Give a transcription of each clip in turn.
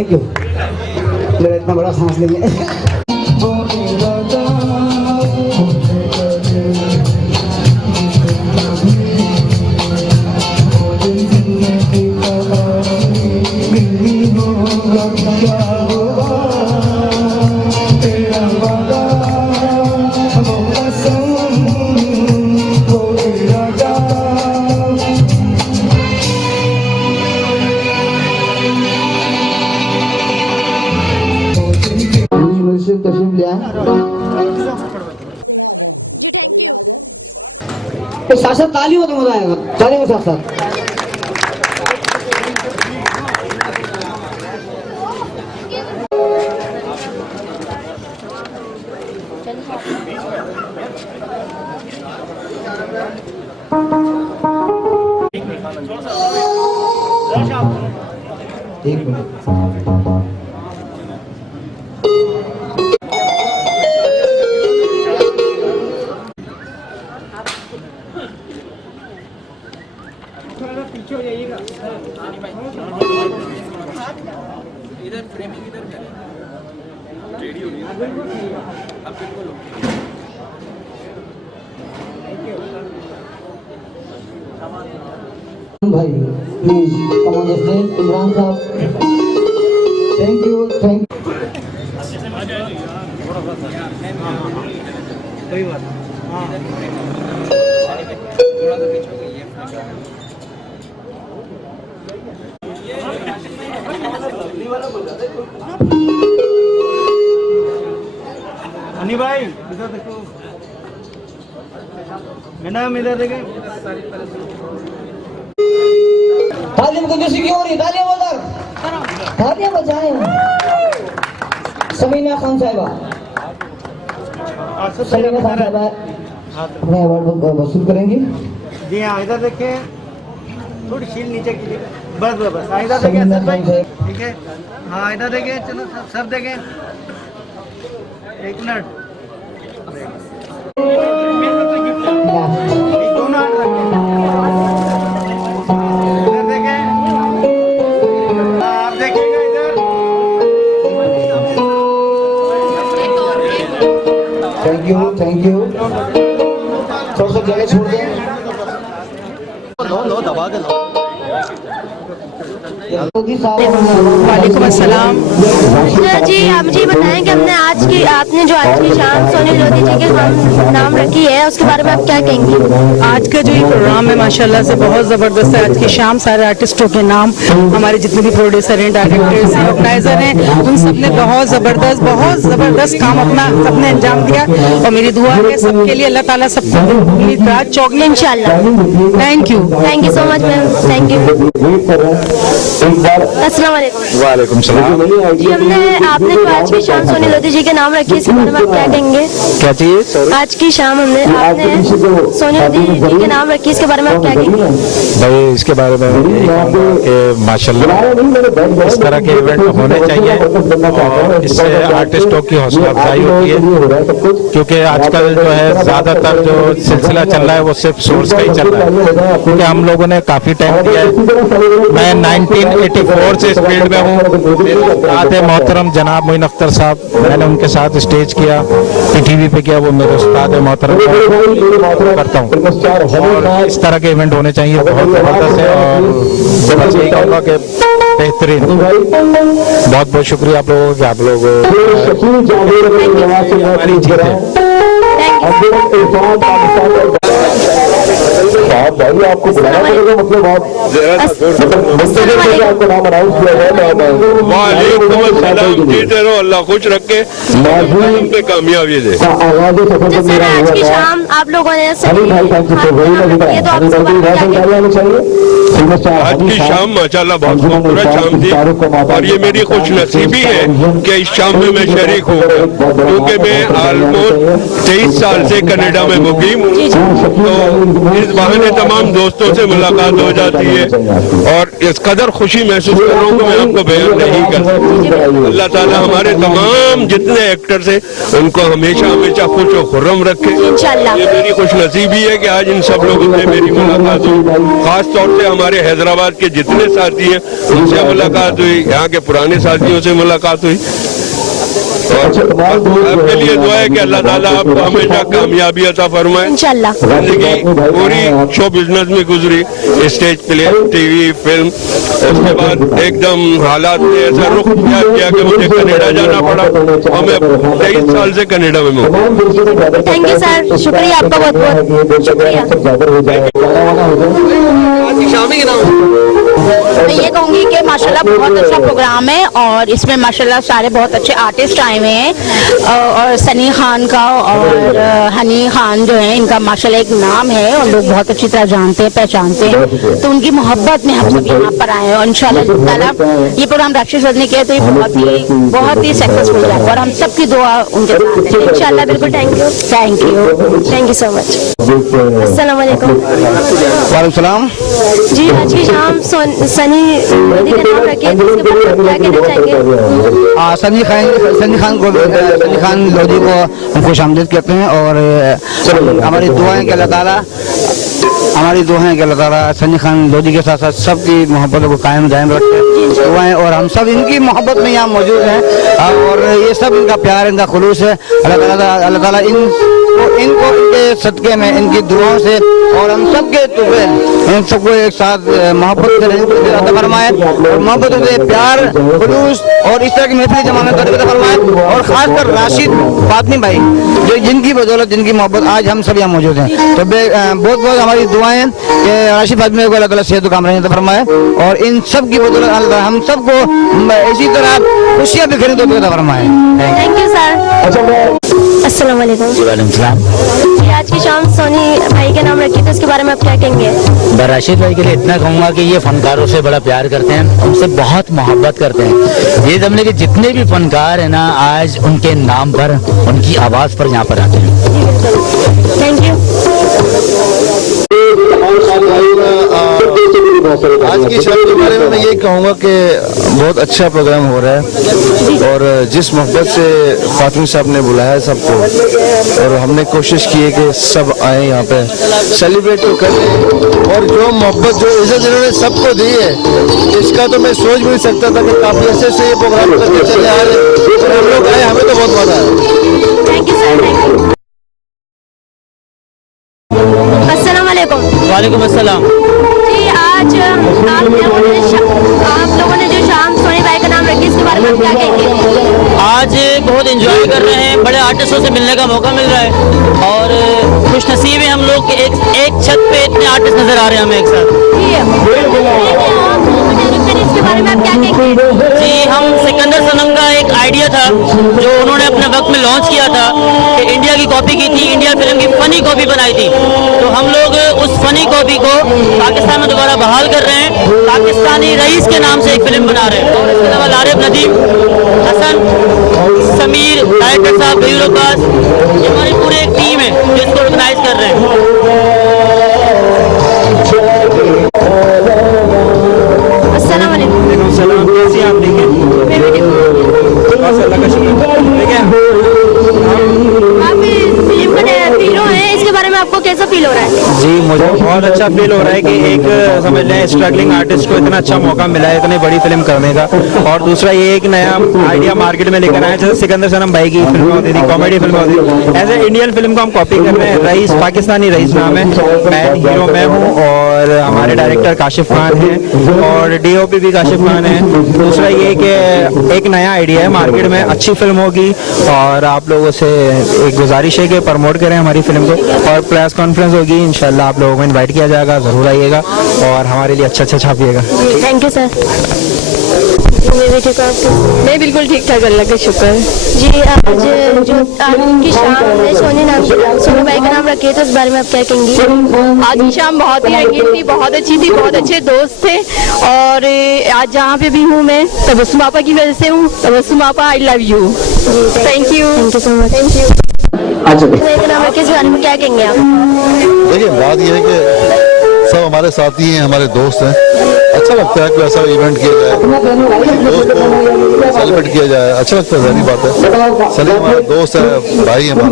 Thank you. मेरा इतना बड़ा सांस नहीं है। तशरीफ ले आए। साथ साथ ताली हो तो मजा आएगा, ताली के साथ साथ। एक मिनट। पीछे हो जाइएगा। इधर फ्रेमिंग इधर करें। रेडी हो गई अब बिल्कुल भाई please come on the stage. Imran साहब थैंक यू। कोई बात हाँ हनी भाई इधर देखो, मैडम इधर देखें। तालियां कंजूसी क्यों हो रही है? तालियां उधर, तालियां बजाएं। समीना खान साहिबा, समीना खान साहिबा अपने अवार्ड वसूल करेंगी। जी हाँ इधर देखें, थोड़ी शील नीचे की, बस बस बस इधर देखें सर भाई, ठीक है। हाँ इधर देखें, चलो सब देखें। एक मिनट, दोनों हाथ रखें, इधर देखें। आप देखिएगा इधर। Thank you. थोड़ा सा जगह छोड़ दें। लो दबा दे। वालेकुम अस्सलाम। जी आप मुझे बताएं कि आपने जो आज की शाम सोनी लोधी जी के नाम रखी है, उसके बारे में आप क्या कहेंगी? आज का जो ये प्रोग्राम है माशाल्लाह से बहुत ज़बरदस्त है। आज की शाम सारे आर्टिस्टों के नाम, हमारे जितने भी प्रोड्यूसर हैं, डायरेक्टर्स हैं, ऑर्गेनाइजर हैं, उन सब ने बहुत ज़बरदस्त काम अपना सबने अंजाम दिया। और मेरी दुआ है सबके लिए, अल्लाह ताला सबको उम्मीद रात चौगले इंशाल्लाह। Thank you so much ma'am, thank you. अस्सलाम वालेकुम। वालेकुम सलाम। जी आपने जो आज की शाम सोनी लोधी जी के नाम रखी है, इसके बारे में आप क्या कहेंगे? क्या चाहिए? आज की शाम आपने सोनी लोधी जी के नाम रखी है, इसके बारे में आप क्या कहेंगे? भाई इसके बारे में यही कहूँगा कि माशाल्लाह इस तरह के इवेंट होने चाहिए और इससे आर्टिस्टों की हौसला अफजाई होती है, क्योंकि आजकल जो है ज़्यादातर जो सिलसिला चल रहा है वो सिर्फ सोर्स का ही चल रहा है, क्योंकि हम लोगों ने काफ़ी टाइम दिया है। मैं 1984 से इस फील्ड में हूँ। आते मोहतरम जनाब मोइन अख्तर साहब, मैंने उनके साथ स्टेज किया, पीटीवी पे किया, वो मेरे उस्ताद है मोहतरम करता हूँ। और इस तरह के इवेंट होने चाहिए, बहुत ज़बरदस्त है। और बस यही कहूँगा कि बेहतरीन। बहुत बहुत शुक्रिया आप लोगों के, आप लोग हमारी चीज़ है। भाई आपको बुलाना पड़ेगा, मतलब आप आपको नाम अनाउंस किया गया। वालेकुम अस्सलाम। जीते रहो, अल्लाह खुश रखे, पे कामयाबी दे। आज की शाम आप लोगों ने आज की शाम माशाल्लाह बहुत खूबसूरत शाम थी और ये मेरी खुश नसीबी है कि इस शाम में मैं शरीक हूँ, क्योंकि मैं ऑलमोस्ट 23 साल से कनाडा में मुकीम हूँ। तो इस इस बहाने तमाम दोस्तों से मुलाकात हो जाती है और इस कदर खुशी महसूस कर रहा हूँ कि मैं आपको बयान नहीं कर सकता। अल्लाह ताला हमारे तमाम जितने एक्टर्स हैं उनको हमेशा हमेशा खुश और खुर्रम रखे। इंशाल्लाह। ये मेरी खुश नसीबी है कि आज इन सब लोगों से मेरी मुलाकात हुई। खास तौर से हमारे हैदराबाद के जितने साथी हैं उनसे मुलाकात हुई, यहाँ के पुराने साथियों से मुलाकात हुई। और आपके लिए दुआ है कि अल्लाह ताला आपको हमेशा कामयाबी अता फरमाए। इंशाल्लाह। जिंदगी पूरी शो बिजनेस में गुजरी, स्टेज प्ले, टीवी, फिल्म। उसके बाद एकदम हालात ने ऐसा रुख किया कि मुझे कनाडा जाना पड़ा और मैं 23 साल से कनाडा में हूँ। थैंक यू सर, शुक्रिया आपका बहुत बहुत शुक्रिया। मैं ये कहूँगी कि माशाल्लाह बहुत अच्छा प्रोग्राम है और इसमें माशाल्लाह सारे बहुत अच्छे आर्टिस्ट आए हुए हैं और सनी खान का और हनी खान जो है इनका माशाल्लाह एक नाम है और लोग बहुत अच्छी तरह जानते हैं, पहचानते हैं। तो उनकी मोहब्बत में हम सब यहाँ पर आए हैं और इंशाल्लाह ताला ये प्रोग्राम राक्षस वध ने किया तो ये बहुत ही सक्सेसफुल रहा और हम सबकी दुआ उनके साथ है इंशाल्लाह। बिल्कुल थैंक यू सो मच। अस्सलाम वालेकुम। वालेकुम सलाम। जी आज की शाम सनी लोधी का नाम रखे तो इसके बारे में क्या कहना चाहेंगे? सनी खान लोधी को हम खुश आमदीद कहते हैं और हमारी दुआएं कि अल्लाह ताला सनी खान लोधी के साथ साथ सबकी मोहब्बतों को कायम दायम रखे दुआएं। और हम सब इनकी मोहब्बत में यहाँ मौजूद हैं और ये सब इनका प्यार, इनका खुलूस है। अल्लाह ताला इनको इनके सदके में, इनकी दुआओं से और हम सबके तुफैल इन सबको एक साथ मोहब्बत से रहने फरमाए और मोहब्बत से प्यार, खुलूस और इस तरह की महफिल जमानत फरमाए। और खासकर राशिद फातमी भाई जो जिनकी बदौलत, जिनकी मोहब्बत आज हम सब यहाँ मौजूद हैं। तो बहुत बहुत हमारी दुआएं कि राशिद फातमी को अल्लाह ताला सेहत कामयाबी फरमाए और इन सब की बदौलत अल्लाह हम सबको इसी तरह खुशियाँ बिखरें तो फरमाए। Thank you sir. अस्सलाम वालेकुम। आज की शाम सोनी भाई के नाम रखी तो इसके बारे में आप क्या कहेंगे? राशिद भाई के लिए इतना कहूँगा कि ये फनकारों से बड़ा प्यार करते हैं, उनसे बहुत मोहब्बत करते हैं। ये समझे कि जितने भी फनकार हैं ना आज उनके नाम पर, उनकी आवाज़ पर यहाँ पर आते हैं। Thank you. आज की शाम के बारे में मैं ये कहूँगा कि बहुत अच्छा प्रोग्राम हो रहा है और जिस मोहब्बत से फातिमा साहब ने बुलाया है सबको और हमने कोशिश की है कि सब आए यहाँ पे सेलिब्रेट तो करें और जो मोहब्बत, जो इज्जत इन्होंने सबको दी है इसका तो मैं सोच भी नहीं सकता था कि काफ़ी अच्छे से ये प्रोग्राम करके चले आ रहे और हम लोग आए, हमें तो बहुत मजा आया। Thank you sir. Thank you. अस्सलाम वालेकुम। वालेकुम अस्सलाम। जी आज आप लोगों ने जो शाम सोनी भाई का नाम रखी इसके बारे में आप क्या कहेंगे? आज बहुत एंजॉय कर रहे हैं, बड़े आर्टिस्टों से मिलने का मौका मिल रहा है और खुश नसीब है हम लोग के एक छत पे इतने आर्टिस्ट नजर आ रहे हैं हमें एक साथ। इसके बारे में आप क्या कहेंगे? जी हम सिकंदर सनम का एक आइडिया था जो उन्होंने अपने वक्त में लॉन्च किया था कि इंडिया की कॉपी की थी, इंडिया फिल्म की फनी कॉपी बनाई थी। तो हम लोग उस फनी कॉपी को पाकिस्तान में दोबारा बहाल कर रहे हैं, पाकिस्तानी रईस के नाम से एक फिल्म बना रहे हैं। और इसके अलावा लारिफ नदीम, हसन, समीर, डायरेक्टर साहब गयूर अब्बास, ये हमारी पूरी एक टीम है जो इसको ऑर्गेनाइज कर रहे हैं। अस्सलाम वालेकुम। कैसी आप? ठीक है, मैं भी ठीक हूँ। अल्लाह का शुक्र। ठीक है, आप इस फिल्म का हीरो हैं, इसके बारे में आपको कैसा फील हो रहा है? जी मुझे बहुत अच्छा फील हो रहा है कि एक समझ लें स्ट्रगलिंग आर्टिस्ट को इतना अच्छा मौका मिला है इतनी बड़ी फिल्म करने का। और दूसरा ये एक नया आइडिया मार्केट में लेकर आए, जैसे सिकंदर सनम भाई की फिल्म होती थी, कॉमेडी फिल्म होती थी, ऐसे इंडियन फिल्म को हम कॉपी कर रहे हैं। रईस, पाकिस्तानी रईस नाम है, मैं हीरो मैं हूँ और हमारे डायरेक्टर काशिफ खान है और DOP भी काशिफ खान है। दूसरा ये कि एक नया आइडिया है, मार्केट में अच्छी फिल्म होगी और आप लोगों से एक गुजारिश है कि प्रमोट करें हमारी फिल्म को। और प्रेस कॉन्फ्रेंस होगी इंशाल्लाह, आप लोगों को इनवाइट किया जाएगा, ज़रूर आइएगा और हमारे लिए अच्छा छापिएगा। Thank you sir. मैं बिल्कुल ठीक ठाक, अल्लाह का शुक्र। जी आज की शाम में सोनी भाई का नाम रखे तो इस बारे में आप क्या कहेंगी? आज की शाम बहुत ही रंगीन थी, बहुत अच्छी थी, बहुत अच्छे दोस्त थे और आज जहाँ पे भी हूँ मैं तबस्सुम आपा की वजह से हूँ। तबस्सुम आपा, I love you. Thank you. Thank you so much. Thank you. का नाम रखिए, इस बारे में क्या कहेंगे आप? देखिए, बात यह है कि सब हमारे साथी हैं, हमारे दोस्त हैं। अच्छा लगता है कि ऐसा इवेंट किया जाए, दोस्त को सेलिब्रेट किया जाए, अच्छा लगता है, सारी बात है। सलीम हमारे दोस्त है, भाई है हमारा,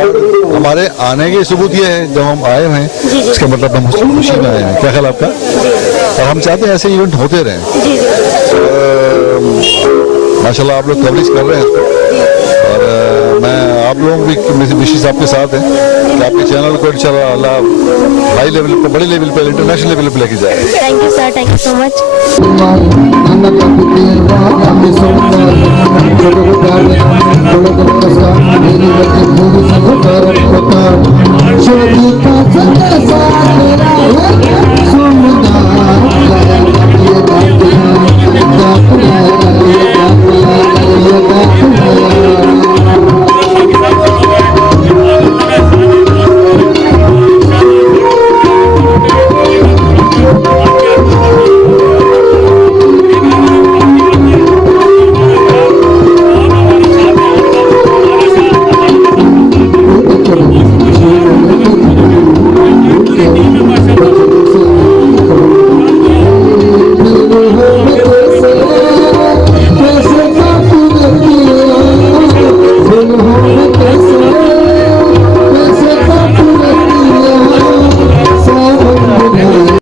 और हमारे आने के सबूत ये है, जब हम आए हुए हैं इसका मतलब हम खुशी में आए हैं। क्या ख्याल आपका? और हम चाहते हैं ऐसे इवेंट होते रहें। माशाल्लाह आप लोग कवरेज कर रहे हैं इसको, और मैं आप लोग भी मेरी विशेष आपके साथ है कि आपके चैनल को इंशाल्लाह अल्लाह हाई लेवल पर, बड़े लेवल पर, इंटरनेशनल लेवल पर लेके जाए। Thank you sir, thank you so much. Show